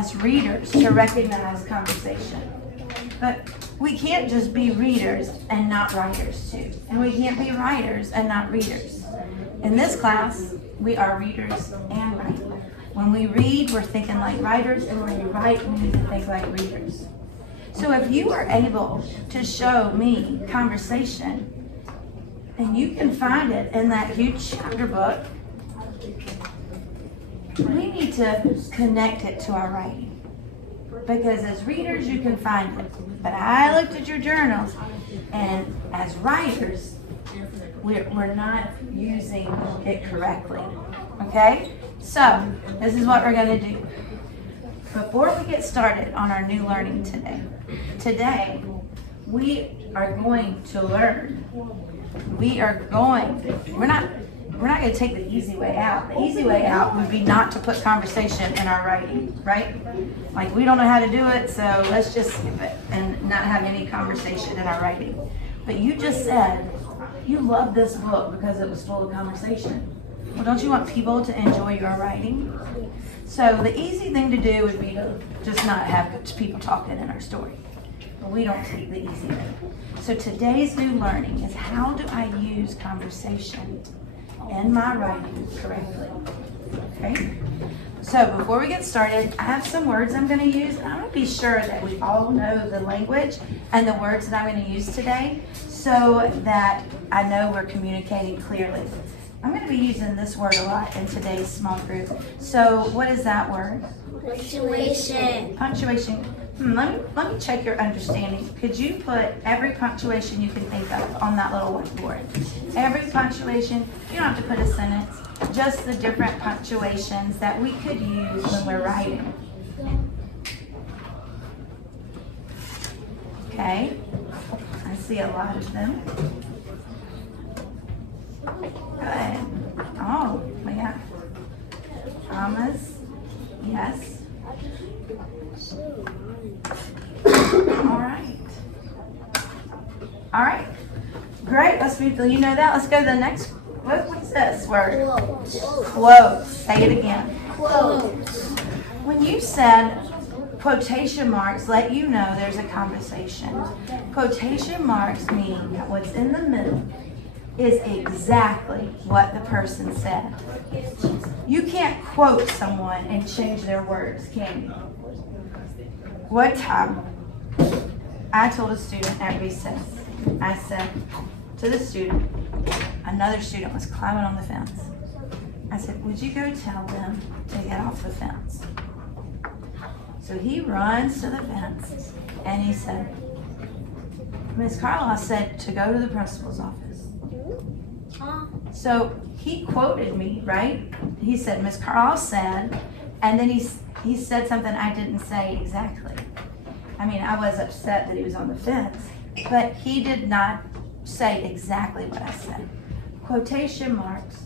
as readers to recognize conversation. But we can't just be readers and not writers too. And we can't be writers and not readers. In this class, we are readers and writers. When we read, we're thinking like writers, and when we write, we need to think like readers. So if you are able to show me conversation, and you can find it in that huge chapter book, we need to connect it to our writing. Because as readers, you can find it. But I looked at your journals, and as writers, we're not using it correctly. Okay? So, this is what we're going to do. Before we get started on our new learning today we are going to learn. We're not going to take the easy way out. The easy way out would be not to put conversation in our writing, right? Like, we don't know how to do it, so let's just skip it and not have any conversation in our writing. But you just said you love this book because it was full of conversation. Well, don't you want people to enjoy your writing? So the easy thing to do would be to just not have people talking in our story. But we don't take the easy way. So today's new learning is, how do I use conversation in my writing correctly? Okay? So before we get started, I have some words I'm going to use, and I'm going to be sure that we all know the language and the words that I'm going to use today so that I know we're communicating clearly. I'm going to be using this word a lot in today's small group. So what is that word? Punctuation. Punctuation. Let me check your understanding. Could you put every punctuation you can think of on that little whiteboard? Every punctuation. You don't have to put a sentence. Just the different punctuations that we could use when we're writing. Okay. I see a lot of them. Good. Oh, yeah. Commas. Yes. All right. Great. Let's move to, you know that. Let's go to the next. What's this word? Quote. Say it again. Quote. When you said quotation marks let you know there's a conversation. Quotation marks mean that what's in the middle is exactly what the person said. You can't quote someone and change their words, can you? One time, I told a student at recess, I said to the student, another student was climbing on the fence. I said, would you go tell them to get off the fence? So he runs to the fence and he said, Miss Carla said to go to the principal's office. So he quoted me, right? He said, Miss Carl said, and then he said something I didn't say exactly. I mean, I was upset that he was on the fence, but he did not say exactly what I said. Quotation marks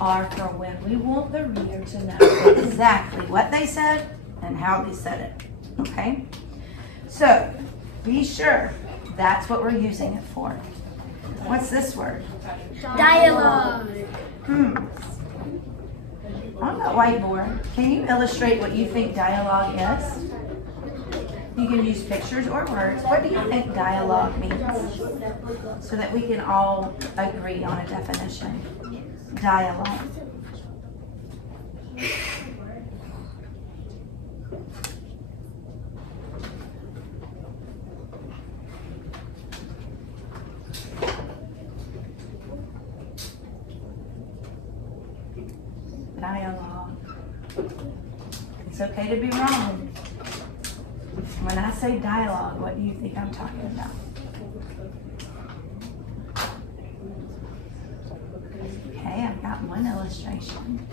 are for when we want the reader to know exactly what they said and how they said it, okay? So, be sure that's what we're using it for. What's this word? Dialogue. On that whiteboard, can you illustrate what you think dialogue is? You can use pictures or words. What do you think dialogue means? So that we can all agree on a definition. Dialogue. Dialogue. It's okay to be wrong. When I say dialogue, what do you think I'm talking about? Okay, I've got one illustration.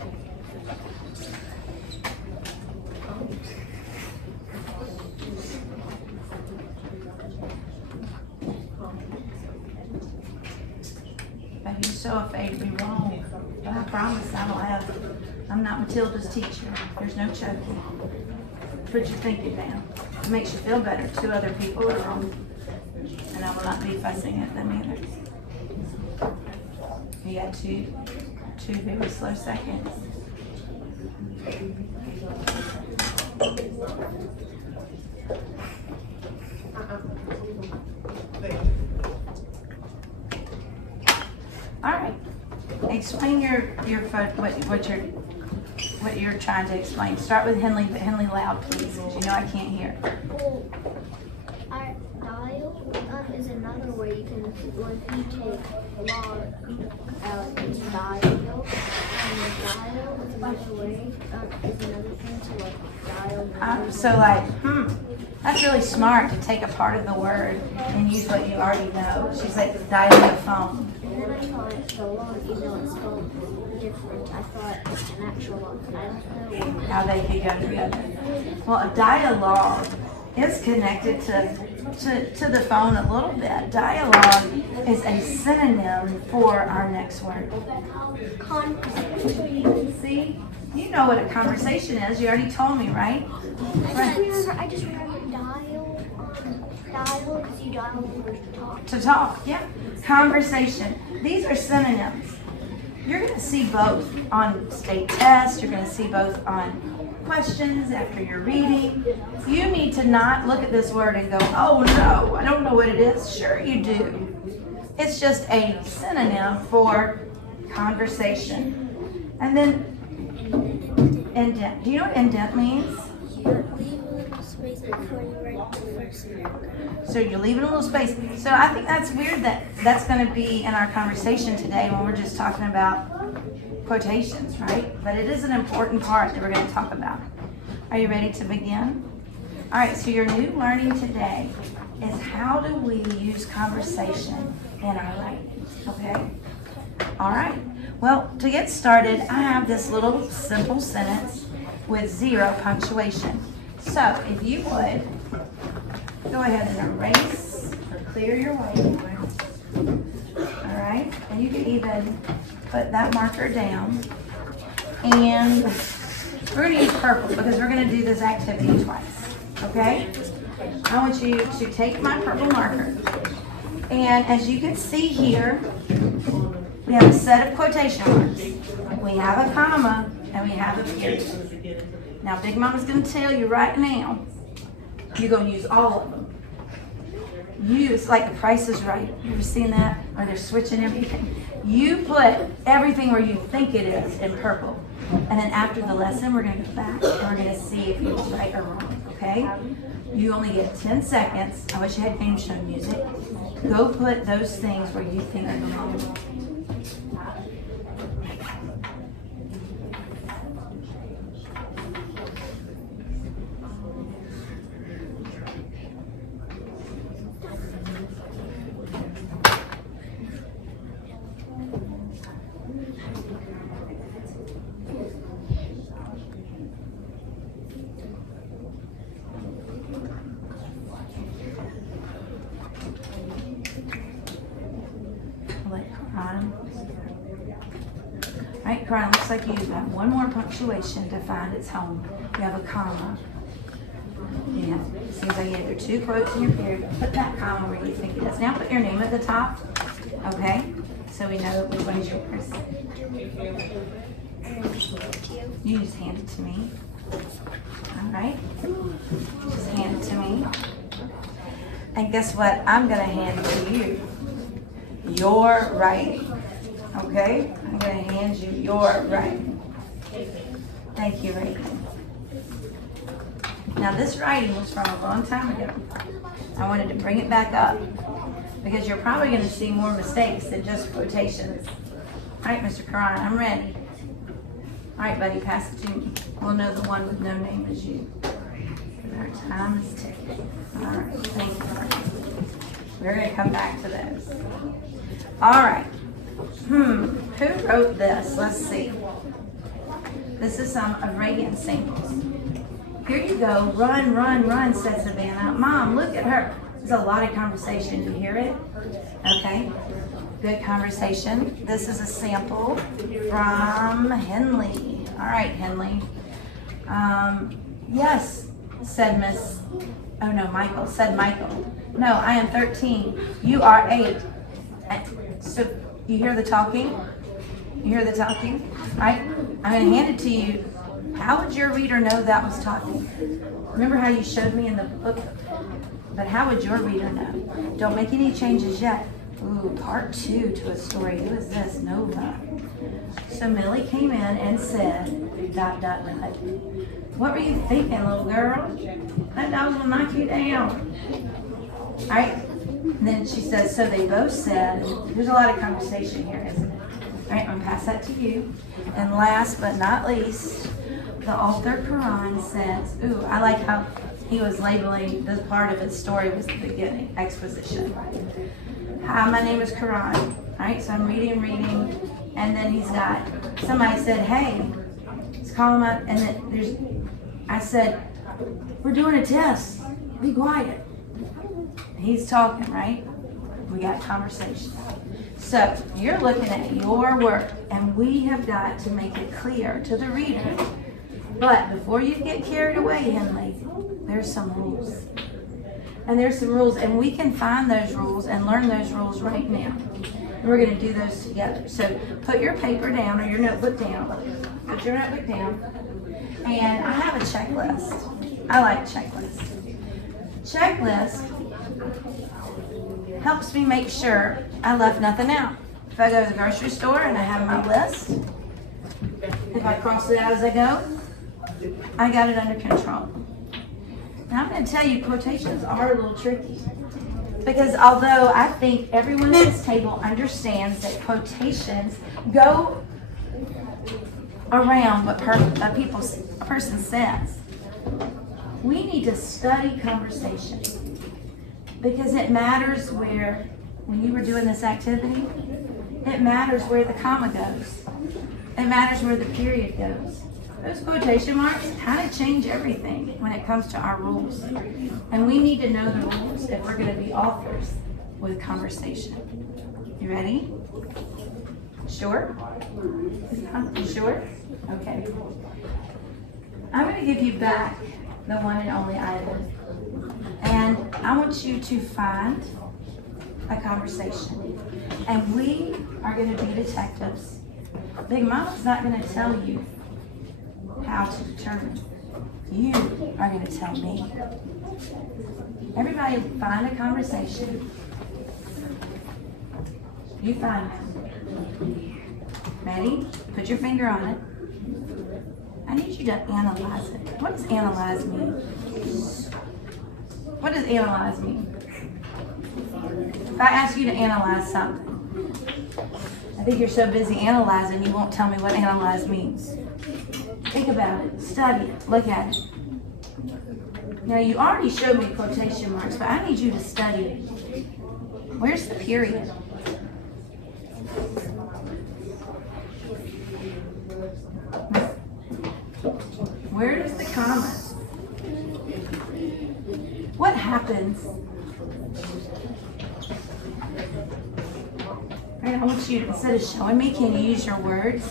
But you're so afraid to be wrong. But I promise I'm not Matilda's teacher. There's no choking. Put your thinking down. It makes you feel better. Two other people are wrong. And I will not be fussing at them either. You got two very slow seconds. what you're trying to explain. Start with Henley, but Henley loud, please, because you know I can't hear. Well, dial is another way you can, when you take log, it's dial, and dial is another way, is another thing to like dial. So like, that's really smart to take a part of the word and use what you already know. She's like dialing the phone. And then I thought it so long, even though it's spelled different, I thought it's an actual one. I don't know How they could go together. Well, a dialogue is connected to the phone a little bit. Dialogue is a synonym for our next word. Conversation. See? You know what a conversation is. You already told me, right? I just remember dial because you dial numbers to talk. To talk, yeah. Conversation. These are synonyms. You're going to see both on state tests. You're going to see both on questions after you're reading. You need to not look at this word and go, oh no, I don't know what it is. Sure you do. It's just a synonym for conversation. And then indent. Do you know what indent means? So you're leaving a little space. So I think that's weird that that's going to be in our conversation today when we're just talking about quotations, right? But it is an important part that we're going to talk about. Are you ready to begin? All right, so your new learning today is how do we use conversation in our writing, okay? All right, well, to get started, I have this little simple sentence with 0 punctuation. So if you would, go ahead and erase or clear your whiteboard. All right, and you can even put that marker down. And we're going to use purple because we're going to do this activity twice, okay? I want you to take my purple marker. And as you can see here, we have a set of quotation marks. We have a comma and we have a period. Now, Big Mama's going to tell you right now, you're going to use all of them. Use, like The Price is Right. You ever seen that? Or they're switching everything. You put everything where you think it is in purple. And then after the lesson, we're going to go back and we're going to see if you was right or wrong, okay? You only get 10 seconds. I wish I had game show music. Go put those things where you think are wrong. Right, Karan, looks like you have one more punctuation to find its home. You have a comma. Yeah, seems like you have your 2 quotes in your period. Put that comma where you think it is. Now put your name at the top, okay? So we know which one is yours. You just hand it to me. All right, just hand it to me. And guess what? I'm gonna hand it to you. Your writing. Okay? I'm going to hand you your writing. Thank you, Reagan. Now, this writing was from a long time ago. I wanted to bring it back up because you're probably going to see more mistakes than just quotations. All right, Mr. Karan, I'm ready. All right, buddy, pass it to me. We'll know the one with no name is you. Our time is ticking. All right, thank you. We're going to come back to those. All right. Who wrote this? Let's see. This is some of Reagan's samples. Here you go. Run, run, run, said Savannah. Mom, look at her. There's a lot of conversation. Do you hear it? Okay. Good conversation. This is a sample from Henley. All right, Henley. Yes, said Miss. Oh no, Michael, said Michael. No, I am 13. You are 8. So you hear the talking? You hear the talking? All right, I'm going to hand it to you. How would your reader know that was talking? Remember how you showed me in the book? But how would your reader know? Don't make any changes yet. Ooh, part 2 to a story. Who is this? Nova. So Millie came in and said, ... What were you thinking, little girl? That dog will knock you down. All right? And then she says, so they both said, there's a lot of conversation here, isn't it? All right, I'm going to pass that to you. And last but not least, the author Quran says, ooh, I like how he was labeling this part of his story was the beginning, exposition. Hi, my name is Quran. All right, so I'm reading, and then he's got, somebody said, hey, let's call him up, and then I said, we're doing a test, be quiet. He's talking, right? We got conversation. So you're looking at your work, and we have got to make it clear to the reader. But before you get carried away, Henley, there's some rules. And there's some rules, and we can find those rules and learn those rules right now. And we're going to do those together. So put your paper down or your notebook down. Put your notebook down. And I have a checklist. I like checklists. Checklist helps me make sure I left nothing out. If I go to the grocery store and I have my list, if I cross it out as I go, I got it under control. Now I'm going to tell you, quotations are a little tricky. Because although I think everyone at this table understands that quotations go around what a person says, we need to study conversation. Because it matters when you were doing this activity, it matters where the comma goes. It matters where the period goes. Those quotation marks kind of change everything when it comes to our rules. And we need to know the rules if we're going to be authors with conversation. You ready? Sure? Sure? Okay. I'm going to give you back the one and only Ivan. And I want you to find a conversation. And we are going to be detectives. Big Mama's not going to tell you how to determine. You are going to tell me. Everybody find a conversation. You find it. Ready? Put your finger on it. I need you to analyze it. What does analyze mean? What does analyze mean? If I ask you to analyze something, I think you're so busy analyzing you won't tell me what analyze means. Think about it, study it, look at it. Now you already showed me quotation marks, but I need you to study it. Where's the period? Where is the comma? What happens? Right, I want you, instead of showing me, can you use your words?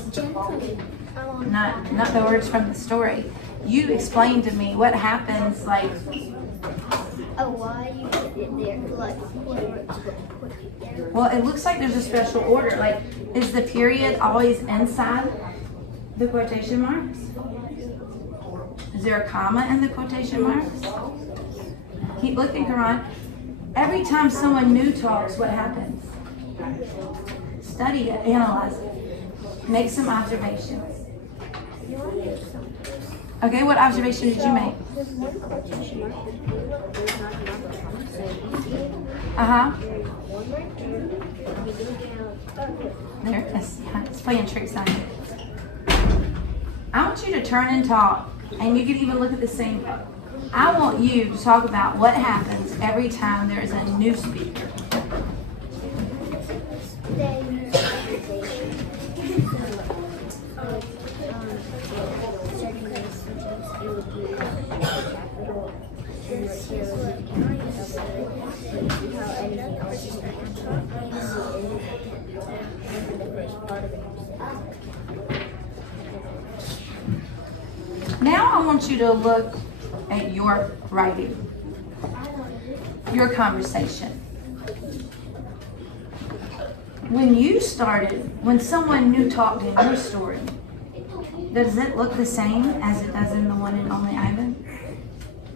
Not the words from the story. You explain to me what happens, like. Oh, why do you put it there? Like, put it there? Well, it looks like there's a special order. Like, is the period always inside the quotation marks? Is there a comma in the quotation marks? Keep looking, Karan. Every time someone new talks, what happens? Study it, analyze it, make some observations. Okay, what observation did you make? There it is. Yeah, it's playing tricks on you. I want you to turn and talk, and you can even look at the same book. I want you to talk about what happens every time there is a new speaker. Now I want you to look at your writing, your conversation. When someone new talked in your story, does it look the same as it does in the one and only Ivan?